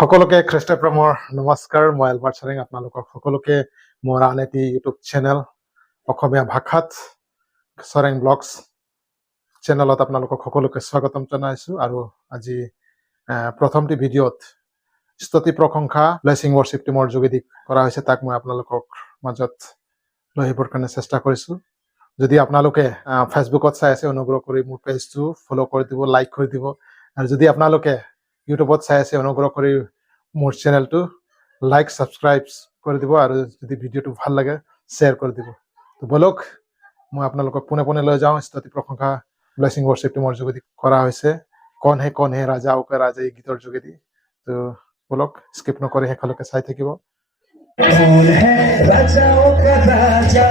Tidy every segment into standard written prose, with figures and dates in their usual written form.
সকলোকে খ্ৰীষ্টীয় প্ৰেমৰ নমস্কাৰ। মই এলবাৰ্ট চাৰিং আপোনালোকক সকলোকে মোৰ আন এটি ইউটিউব চেনেল অসমীয়া ভাষাত চৰেং ব্লগছ চেনেলত আপোনালোকক সকলোকে স্বাগতম জনাইছোঁ। আৰু আজি প্ৰথমটি ভিডিঅ'ত স্তুতি প্ৰশংসা ব্লেছিং ৱৰ্শ্বিপ টিমৰ যোগেদি কৰা হৈছে, তাক মই আপোনালোকক মাজত লৈ আহিবৰ কাৰণে চেষ্টা কৰিছোঁ। যদি আপোনালোকে ফেচবুকত চাই আছে, অনুগ্ৰহ কৰি মোৰ পেজটো ফ'ল' কৰি দিব, লাইক কৰি দিব। আৰু যদি আপোনালোকে ইউটিউবত চাই আছে, অনুগ্ৰহ কৰি মোৰ চেনেলটো লাইক ছাবস্ক্ৰাইব কৰি দিব, আৰু যদি ভিডিঅ'টো ভাল লাগে শ্বেয়াৰ কৰি দিব। তো বলক মই আপোনালোকক পোনে পোনে লৈ যাওঁ স্তুতি প্ৰশংসা ব্লেছিং ৱৰ্শ্বিপ টিমৰ যোগেদি কৰা হৈছে কন হে ৰাজা ওকে ৰাজা এই গীতৰ যোগেদি। তো বলক স্কিপ নকৰি শেষলৈকে চাই থাকিব। कौन है राजाओं का राजा,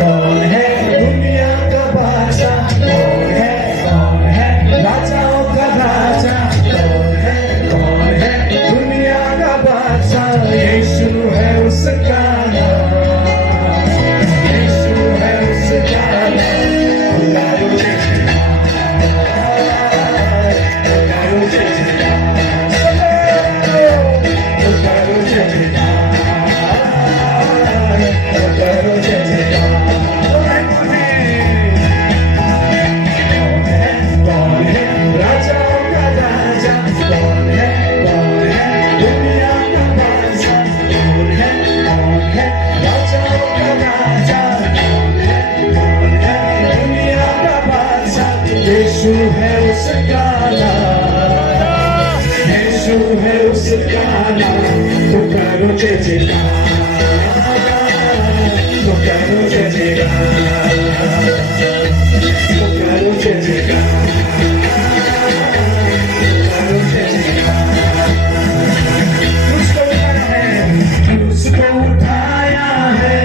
कौन है दुनिया का बादशाह, कौन है राजाओं का राजा, कौन है दुनिया का बादशाह। यीशु है उसका नाम, यीशु है उसका नाम। पुकारो जय पुकारो जय पुकारो जय यीशु है उसका नाम, यीशु है उसका नाम। पुकारो जय जयकार, पुकारो जय जयकार, पुकारो जय जयकार, पुकारो जय जयकार। उसको उठाया है, उसको उठाया है,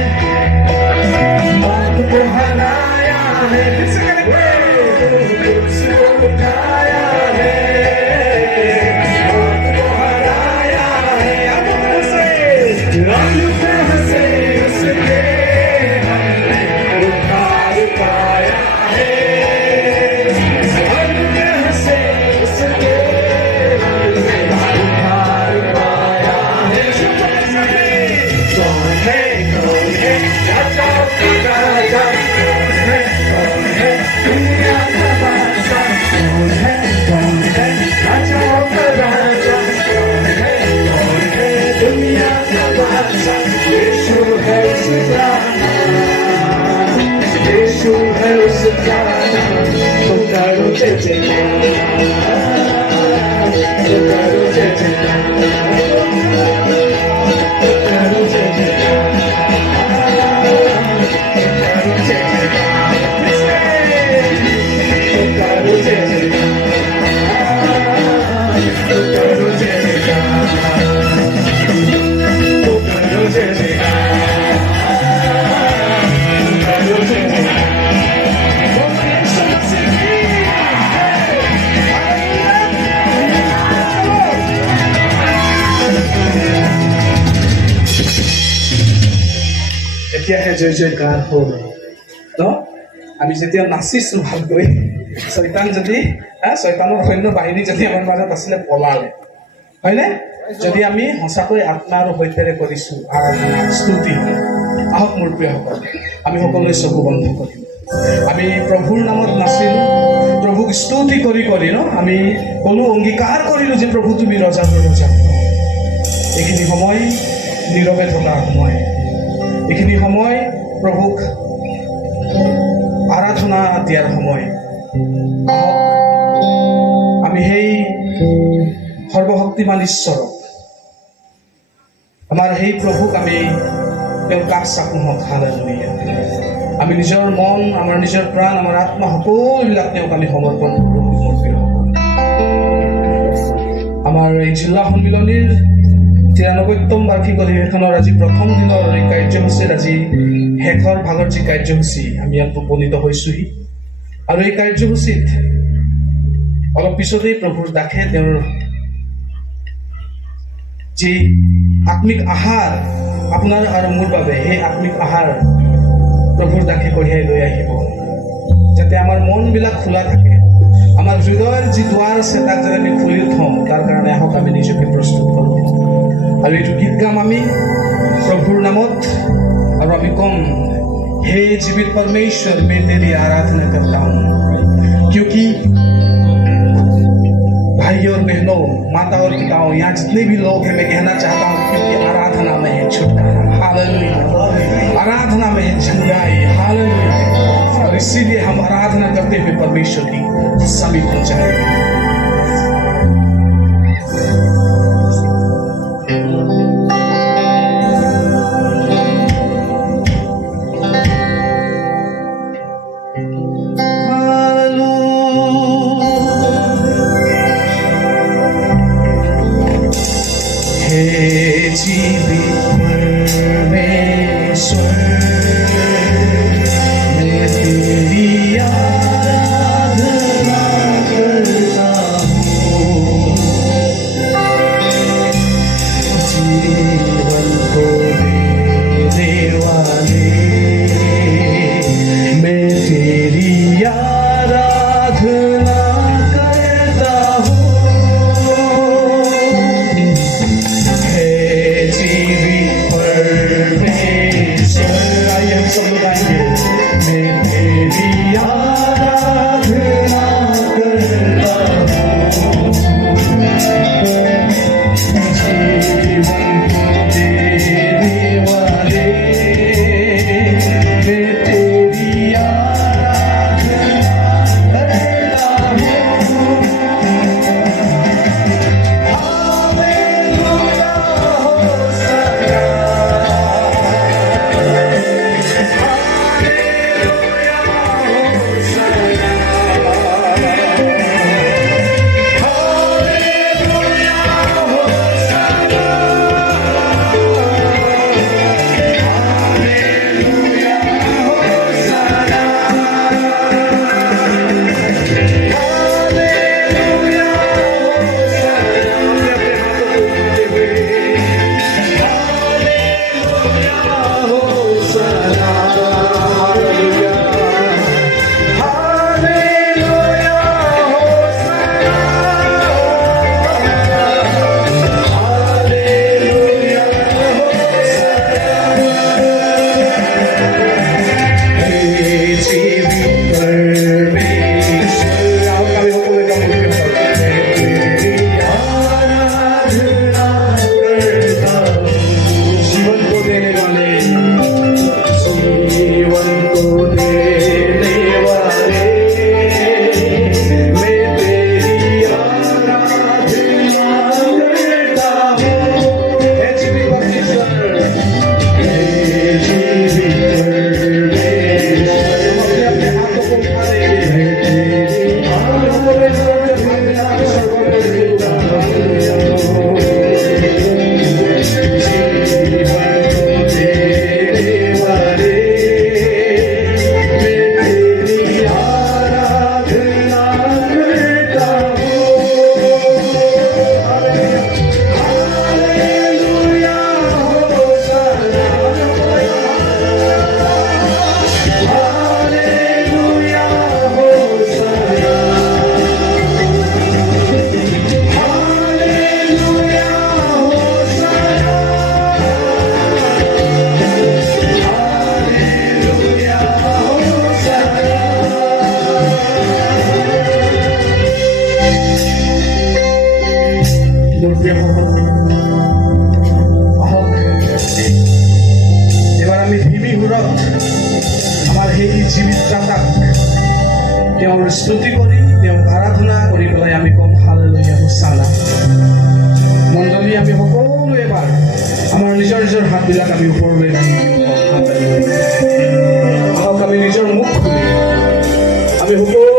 मौत को हराया है, उसको उठाया है, मौत को हराया है। अब हंसे उसके हमने उद्धार पाया है। अब हंसे उसके हमने उद्धार पाया है। कौन है राजाओं का राजा, कौन है दुनिया का बादशाह, कौन है राजाओं का राजा, कौन है दुनिया का बादशाह। यीशु है उसका नाम, यीशु है उसका नाम। पुकारो जय जयकार, पुकारो जय जयकार, पुकारो जय जयकार, पुकारो जय जयकार, पुकारो जय जयकार, पुकारो जय जयकार, पुकारो जय जयकार, पुकारो जय जयकार। এতিয়াহে জয় জয়কাৰ হ'ল ন? আমি যেতিয়া নাচিছোঁ ভালকৈ, শয়তান যদি শয়তানৰ সৈন্য বাহিনী যদি আমাৰ মাজত আছিলে পলালে, হয়নে? যদি আমি সঁচাকৈ আত্মা আৰু সত্যৰে কৰিছোঁ আৰাধনা স্তুতি, আহক মোৰ প্ৰিয়সকল, আমি সকলোৱে চকু বন্ধ কৰিম। আমি প্ৰভুৰ নামত নাচিলোঁ, প্ৰভুক স্তুতি কৰি কৰি ন আমি ক'লো, অংগীকাৰ কৰিলোঁ যে প্ৰভু তুমি ৰজা ৰজা। এইখিনি সময় নীৰৱে থকাৰ সময়, এইখিনি সময় প্ৰভুক আৰাধনা দিয়াৰ সময়। আমি সেই সৰ্বশক্তিমান ঈশ্বৰক, আমাৰ সেই প্ৰভুক আমি তেওঁৰ কাষ চাপোহত হালেলুয়া। আমি নিজৰ মন, আমাৰ নিজৰ প্ৰাণ, আমাৰ আত্মা সকলোবিলাক তেওঁক আমি সমৰ্পণ কৰোঁ। আমাৰ এই জিলা সন্মিলনীৰ ৯৩তম বাৰ্ষিক অধিৱেশনৰ আজি প্ৰথম দিনৰ এই কাৰ্যসূচীৰ আজি শেষৰ ভাগৰ যি কাৰ্যসূচী, আমি ইয়াত উপনীত হৈছোঁহি। আৰু এই কাৰ্যসূচীত অলপ পিছতেই প্ৰভুৰ দাসে তেওঁৰ যি আত্মিক আহাৰ আপোনাৰ আৰু মোৰ বাবে, সেই আত্মিক আহাৰ প্ৰভুৰ দাসে কঢ়িয়াই লৈ আহিব, যাতে আমাৰ মনবিলাক খোলা থাকে, আমাৰ আমাৰ হৃদয়ৰ যি দুৱাৰ আছে তাক যদি আমি খুলি থওঁ তাৰ কাৰণে আহক আমি নিজকে প্ৰস্তুত কৰোঁ আৰু এইটো গীত গাম আমি প্ৰভুৰ নামত আৰু আমি কম हे जीवित परमेश्वर मैं तेरी आराधना करता हूँ क्योंकि भाई और बहनों माता और पिताओं यहाँ जितने भी लोग हैं मैं कहना चाहता हूँ क्योंकि आराधना में है छुटकारा हालेलुया आराधना में है चंगाई हालेलुया और इसीलिए हम आराधना करते हुए परमेश्वर की समीप पहुंचाएंगे স্তুতি কৰি তেওঁক আৰাধনা কৰি পেলাই আমি কম হালেলুয়া হোসানা মণ্ডলী আমি সকলো এবাৰ আমাৰ নিজৰ নিজৰ হাতবিলাক আমি ওপৰলৈ দাঙি আহক আমি নিজৰ মুখ খুলি আমি সকলো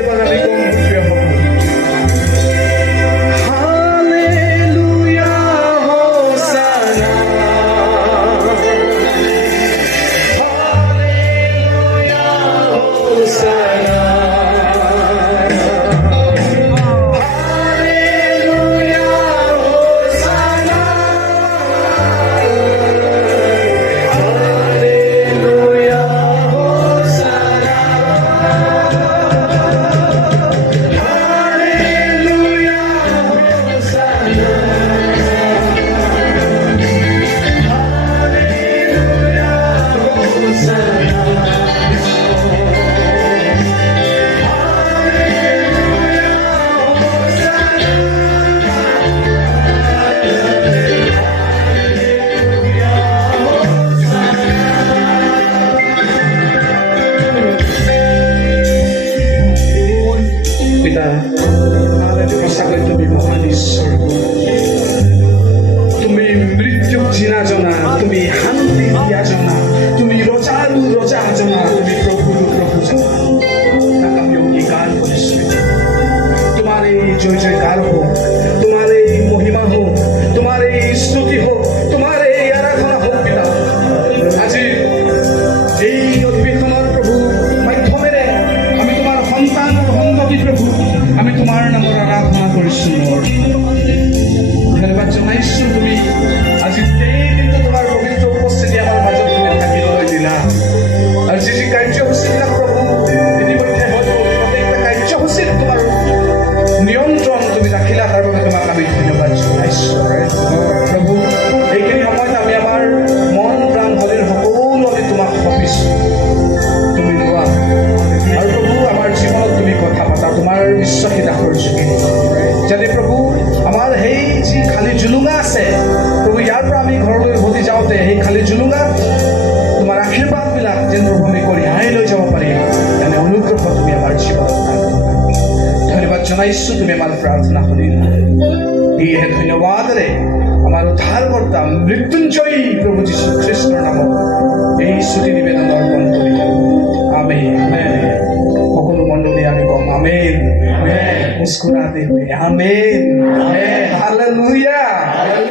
এবাৰ আমি কম তোমাক আমি ধন্যবাদ জনাইছোঁ প্ৰভু এইখিনি সময়ত আমি আমাৰ মন প্ৰাণ শৰীৰ সকলো আমি তোমাক সঁপিছোঁ তুমি লোৱা আৰু প্ৰভু আমাৰ জীৱনত তুমি কথা পাতা তোমাৰ বিশ্বাসী দাসৰ যোগেদি যাতে প্ৰভু আমাৰ সেই যি খালী জুলুঙা আছে প্ৰভু ইয়াৰ পৰা আমি ঘৰলৈ উভতি যাওঁতে সেই খালী জুলুঙাত তোমাৰ আশীৰ্বাদবিলাক যেন প্ৰভু আমি কঢ়িয়াই লৈ যাব পাৰিম তেনে অনুগ্ৰহ তুমি আমাৰ জীৱনত ধন্যবাদ জনাইছোঁ তুমি আমাৰ প্ৰাৰ্থনা শুনিলা সেয়েহে ধন্যবাদেৰে আমাৰ উদ্ধাৰকৰ্তা মৃত্যুঞ্জয়ী প্ৰভু যীশু খ্ৰীষ্টৰ নামত এই স্তুতি নিবেদন অৰ্পণ কৰিলোঁ আমেন সকলো মণ্ডলী আমি কম আমেন মুস্কুৰাতে হুয়ে আমেন হালেলুয়া